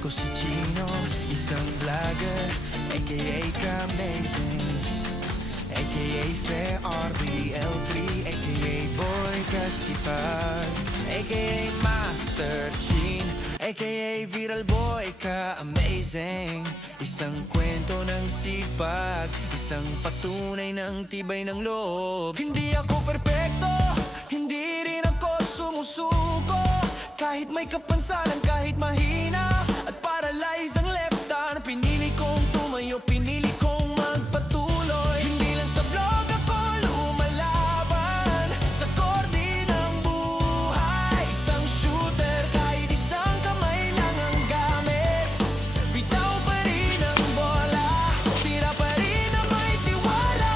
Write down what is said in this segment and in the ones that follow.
Ako si Chino, isang vlogger, aka Ka-Amazing, aka si RVL3, aka Boy Kasipag, aka Master Chin, aka Viral Boy Ka-Amazing. Isang kwento ng sipag, isang patunay ng tibay ng loob. Hindi ako perpekto, hindi rin ako sumusuko. Kahit may kapansanan, kahit mahina at paralyze ang left arm, pinili kong tumayo, pinili kong magpatuloy. Hindi lang sa vlog ako lumalaban, sa korde ng buhay. Isang shooter, kahit isang kamay lang ang gamit. Bitaw pa rin ang bola, tira pa rin na may tiwala.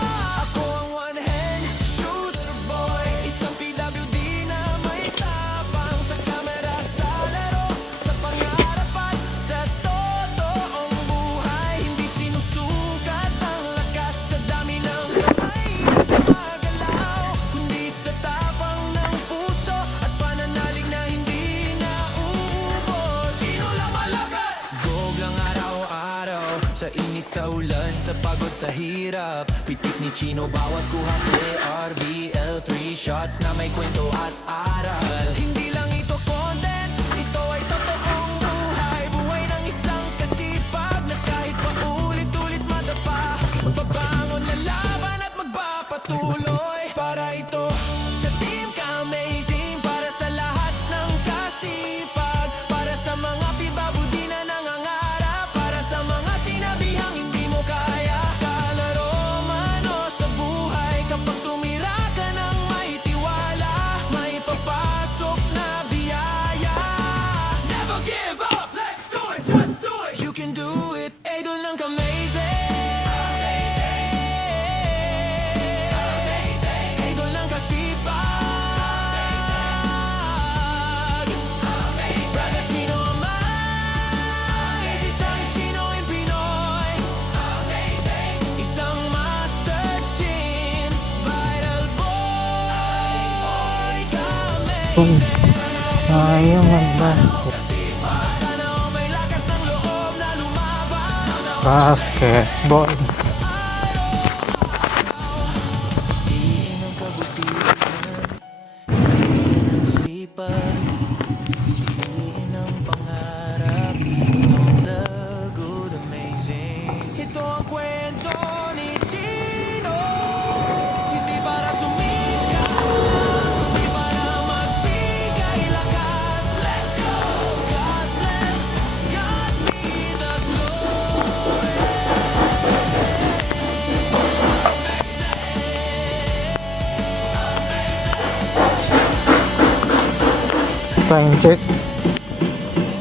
Ako ang one hand shooter boy, isang PWD na may tapang. Sa camera, sa laro, sa pangarap at sa totoong buhay. Hindi sinusukat ang lakas sa dami ng kamay na gumagalaw, kundi sa tapang ng puso at pananalig na hindi nauubos. Sino lang malagay? Gog lang araw-araw, sa init, sa ulan, sa pagod, sa hirap. Pitik ni Chino bawat kuha si RVL3 shots na may kwento at aral. Hindi lang ito content, ito ay totoong buhay. Buhay ng isang kasipag na kahit paulit-ulit madapa, magbabangon na laban at magpapatuloy. Para ito sa Team Ka-Amazing, para sa lahat ng kasipag, para sa mga pibabudi na nangangarap, para sa mga sinabihang hindi mo kaya. Sa laro man o sa buhay, kapag tumira ka ng may tiwala, may papasok na biyaya. Never give up, let's do it, just do it. You can do it, idol ng Ka-Amazing. Idol ng kasipag. Brother Chino Amay, isang Chino in Pinoy. Isang Master Chin, Viral Boy Ka-Amazing. Ayaw mag-basket. Sana o may lakas ng loob na lumaban. Basketball. Diin ang kabutihan, diin ang sipag, diin ang pangarap. Ito ang The Good Amazing. Ito ang kwento ni Chino. Hindi para sumikat lang, kundi para magbigay lakas. Let's go! God bless, God be the glory. Time check.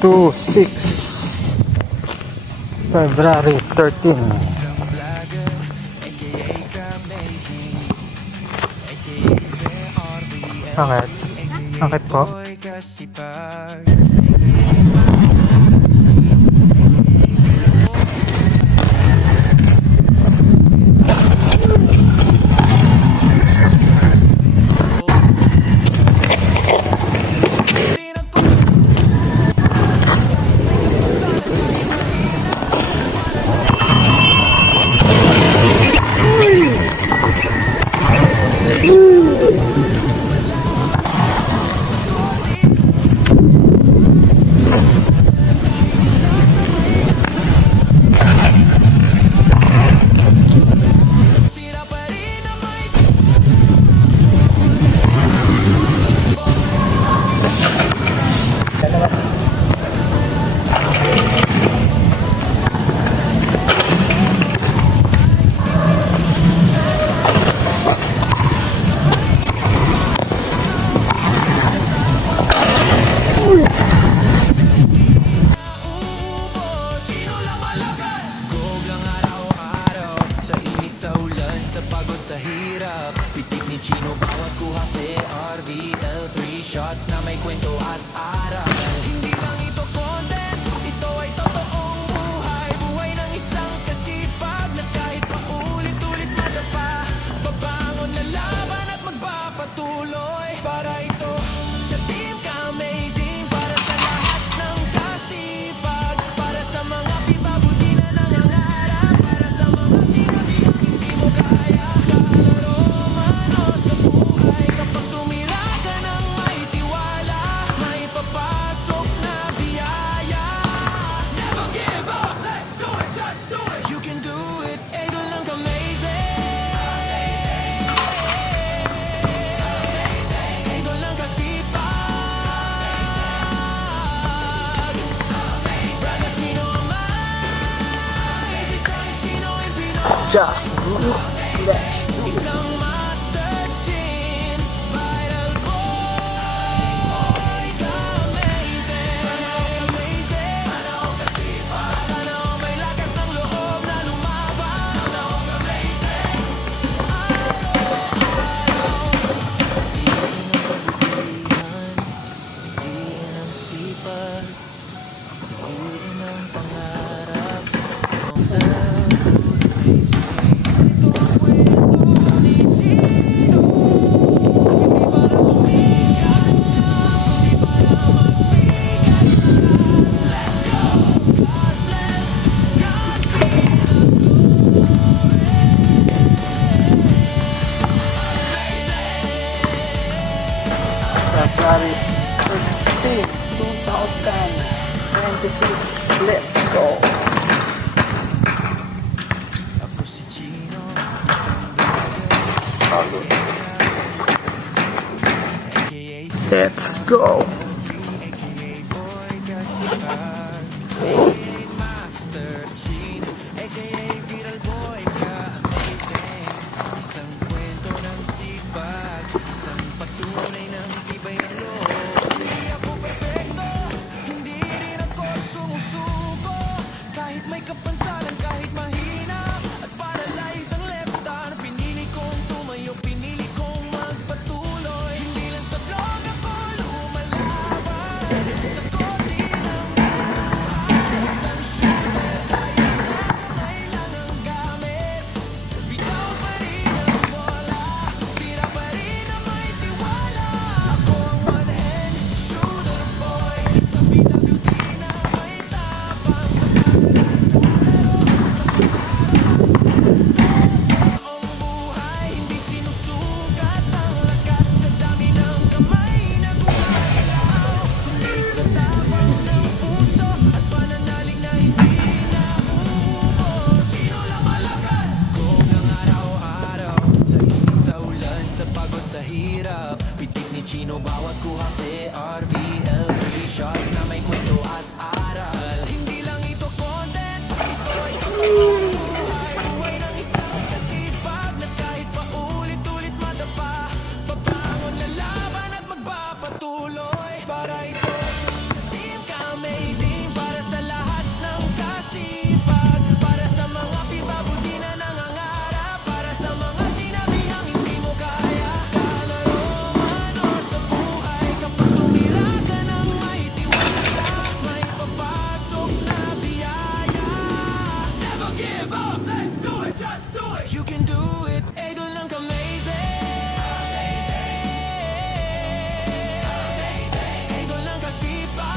2/6 February 13. Isang vlogger, aka Ka-Amazing, aka si RVL, Bakit? Bakit po? Boy Kasipag. Tira pa rin na may nauubos. Sino lang malagay? Gog lang araw-araw, sa init, sa ulan, sa pagod, sa hirap. Pitik ni Chino bawat kuha si RVL3 shots na may kwento at aral. Hindi lang ito content, ito ay totoong buhay. Buhay ng isang kasipag na kahit paulit-ulit madapa, babangon na laban at magpapatuloy. Para ito sa Team Ka-Amazing, para sa lahat ng kasipag, Just do it. Let's do it. Isang master chin, viral boy ka amazing. Sana all amazing, sana all kasipag, sana all may lakas ng loob na lumaban. Sana all amazing. Piliin ang sipag, piliin ang pangarap. Ang dapat ito ang kwento ni Gino. Hindi para sumikat lang, kundi para magbigat lakas. Let's go! God bless, God be the February 13, 2026. Let's go. Ako si Gino, isang vlogger, Salud. aka Let's go. aka Boy Kasipag, aka Master Chin, aka Viral Boy ka amazing. Isang kwento ng sipag, isang patunay ng tibay ng loob. Hindi ako perfecto, hindi rin ako sumusuko. Kahit may kapansanan, kahit mahina at paralyze ang left arm, pinili kong tumayo, pinili kong magpatuloy. Hindi lang sa vlog ako lumalaban, sa kote ng buhay. Isang shooter, kaya sa kamay lang ang gamit. Bitaw pa rin ang bola, tira pa rin na may tiwala. Ako ang one-hand shooter boy, isang PWD na may tapang sa camera, sa laro, sa ang buhay, hindi sinusukat ang lakas sa dami ng kamay na gumagalaw, kundi sa tapang ng puso at pananalig na hindi naubos. Sino lang malakad? Kung ang araw-araw, sa init, sa ulan, sa pagod, sa hirap, pitik ni Chino bawat kuha si RVL. 3 shots na may kwento at aral. Hindi lang ito content, ito'y buhay ng isang kasipag na kahit paulit-ulit madapa, babangon, lalaban at magpapatuloy. Para ito sa team ka-amazing, para sa lahat ng kasipag, para sa mga pibabuti na nangangarap, para sa mga sinabihang hindi mo kaya. Sa laro man o sa buhay, kapag tumira ka ng may tiwala, may papasok na biyaya. Never give up, let's do it, just do it. You can do it, idol lang ka-amazing. Amazing, idol lang kasipag.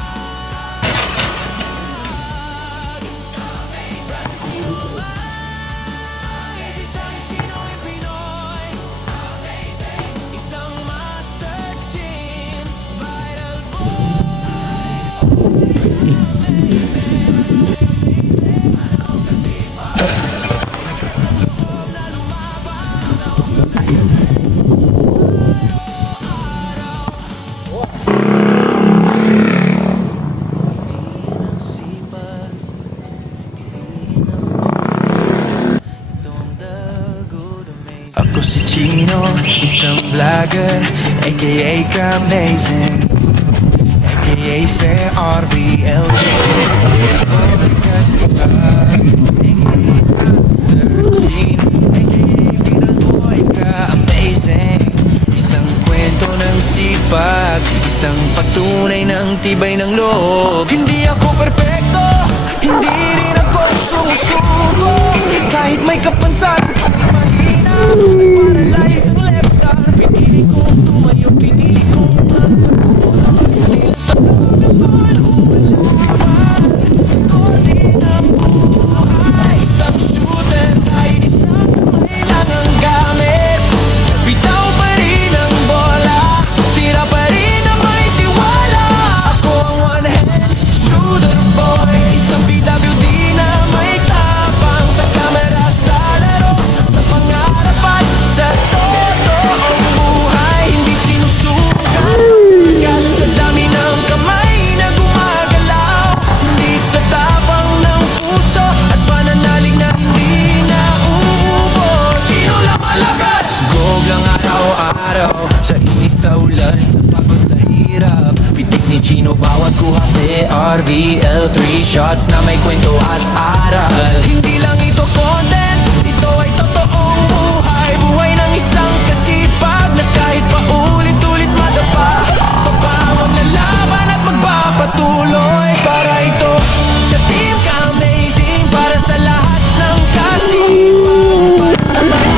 Amazing, is isang Chino'y Pinoy. Amazing, isang master chin, viral ng sipag, piliin ang itong dagod amazing. Ako si Chino, isang vlogger, aka ka-amazing, aka si RVL. Boy Kasipag, aka Master Chin, aka Viral Boy ka-amazing. Isang kwento ng sipag, isang patunay ng tibay ng loob. Hindi ako perpekto, hindi rin ako sumusuko. Kahit may kapansanan, kahit mahina, paralyze ang left arm, pinili kong tumayo, pinili kong magpatuloy. Hindi lang sa vlog ako lumalaban, sa kote ng buhay. Isang shooter, kahit isang kamay lang ang gamit. Bitaw pa rin ang bola, tira pa rin na may tiwala. Ako ang one-hand shooter boy, isang PWD na may tapang sa camera, sa laro, RVL 3 shots na may kwento at aral. Hindi lang ito content, ito ay totoong buhay. Buhay ng isang kasipag na kahit paulit-ulit madapa, pabangon na laban at magpapatuloy. Para ito sa Team Ka-Amazing, para sa lahat ng kasipag, para sa mga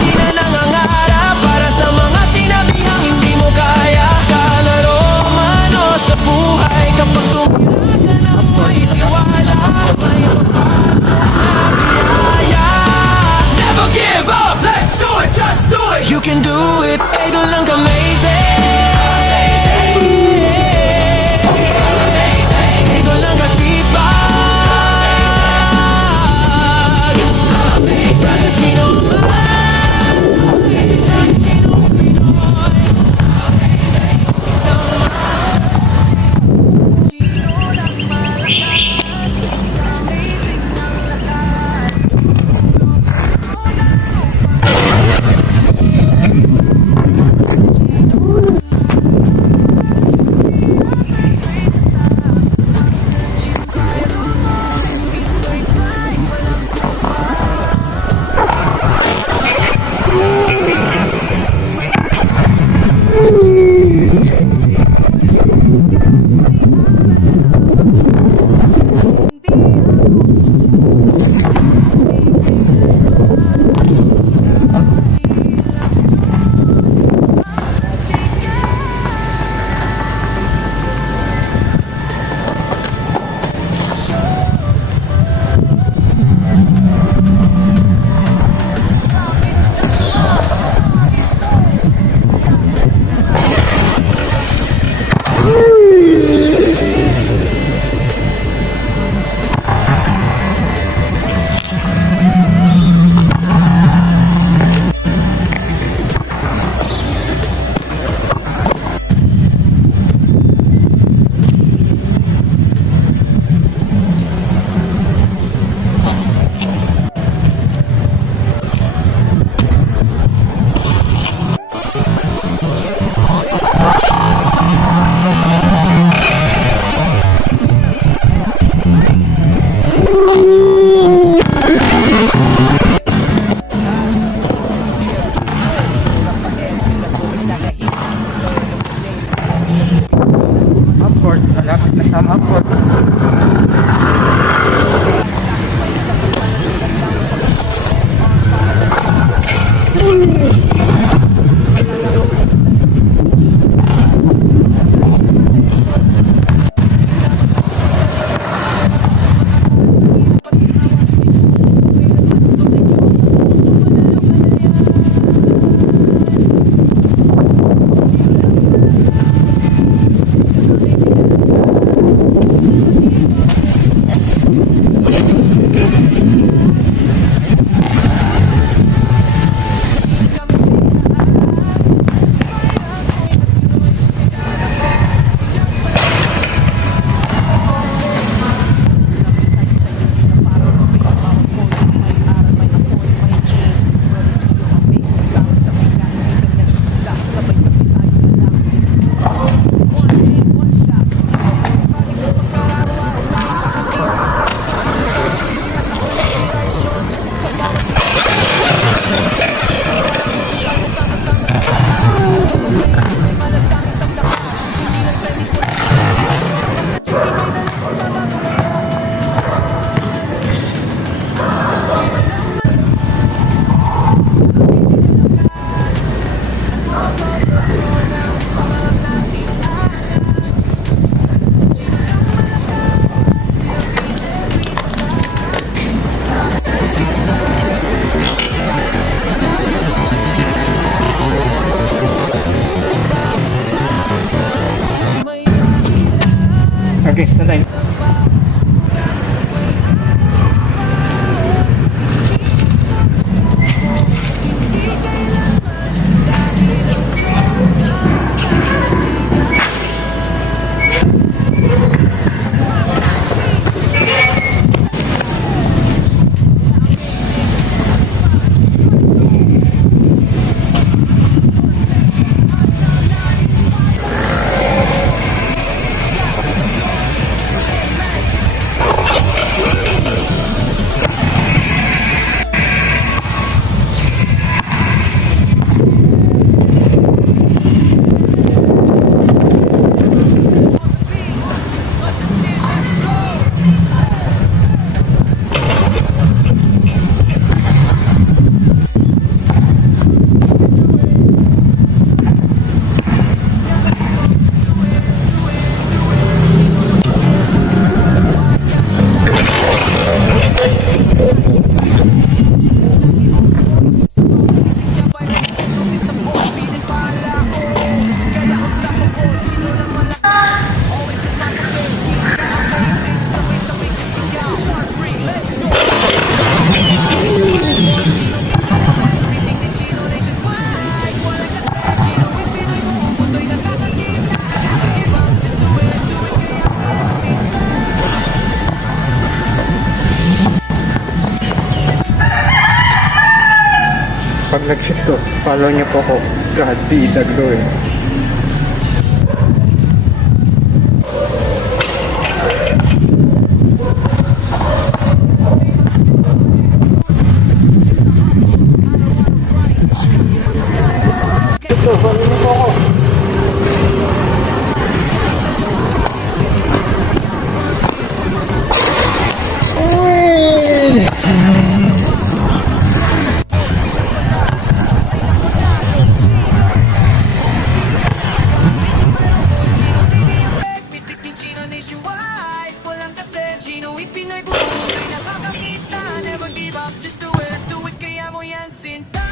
di na nangangarap, para sa mga sinabihang hindi mo kaya. Sa laro man o sa buhay, kapag tumira ka ng may tiwala, may mapasa na biyaya. Never give up, let's do it, just do it. You can do it, idol lang Ka-Amazing. Idol lang kasipag. Sino man, sino Pinoy, isang sino lang malakas, amazing ng lakas. Upward, malapit na sa upward. Against the line. pag nag-shoot to, follow niyo po ko. God be the glory. Pitik ni Chino nationwide. Walang kasi Chino ipinay buhay. Nakakakita, never give up. Just do it, let's do it. Kaya mo yan sinta.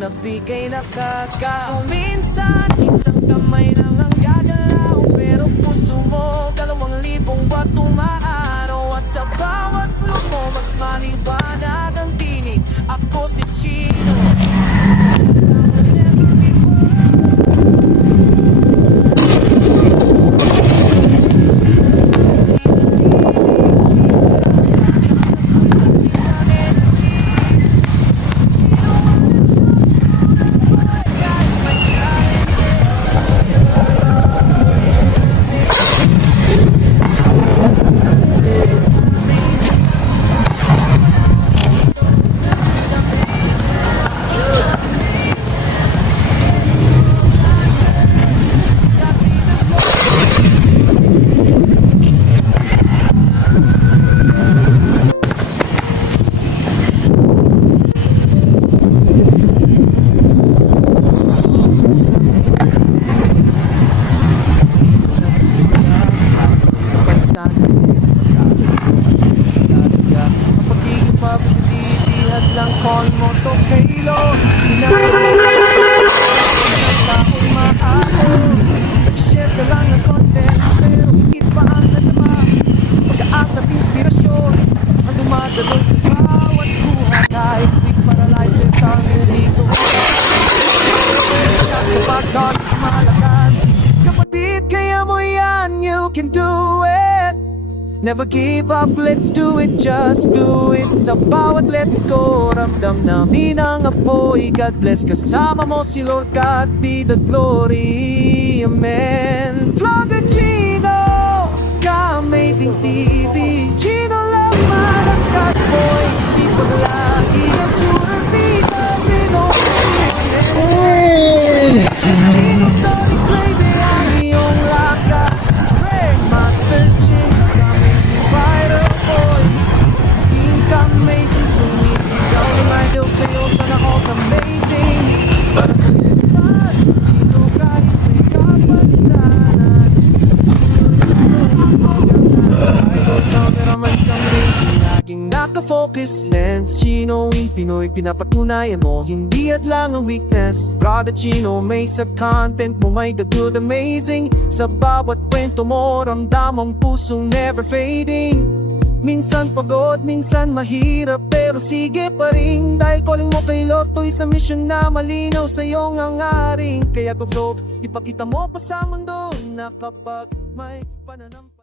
nagbigay lakas. Kaso minsan, isang kamay lang ang gagalaw, pero puso mo 2,000 watt umaaraw. At sa bawat flow mo, mas maliwanag ang tinig. Ako si Chino. all mo to kay Lord. Ginagawa ng taong maahon. Nag-share ka lang ng content, pero higit pa ang nadama. Pag-aasa at inspirasyon ang dumadaloy sa bawat buhay. Kahit di paralyzed, left ang hindi ko shots ka pa sa malakas. Kapatid, kaya mo yan, you can do it. Never give up, let's do it, just do it. Sa bawat let's go, ramdam namin ang apoy. God bless, kasama mo si Lord, God be the glory, amen. Vlogger Chino, ka-amazing TV. Chino lang malakas, boy, isipag lagi. Sa tuner, Vita, Pinoy, Chino, Sonic, Gravy, ang iyong lakas. Grandmaster Chino, amazing fighter boy. Team ka-amazing, sumisigaw ng idol sa'yo, sana all amazing. Parang kulis pa, Chino, kahit may kapansanan. Idol, cameraman ka-amazing, laging naka-focus lens. Chino, in Pinoy, pinapatunayan mo, hindi at lang ang weakness. Brother Chino, may sa content mo, may the good amazing. Sa bawat kwento mo, ramdam ang pusong never fading. Minsan pagod, minsan mahirap, pero sige pa rin. Dahil calling mo kay Lord, to isang mission na malinaw sa iyong hangaring. Kaya to vlog, ipakita mo pa sa mundo na kapag may pananampalataya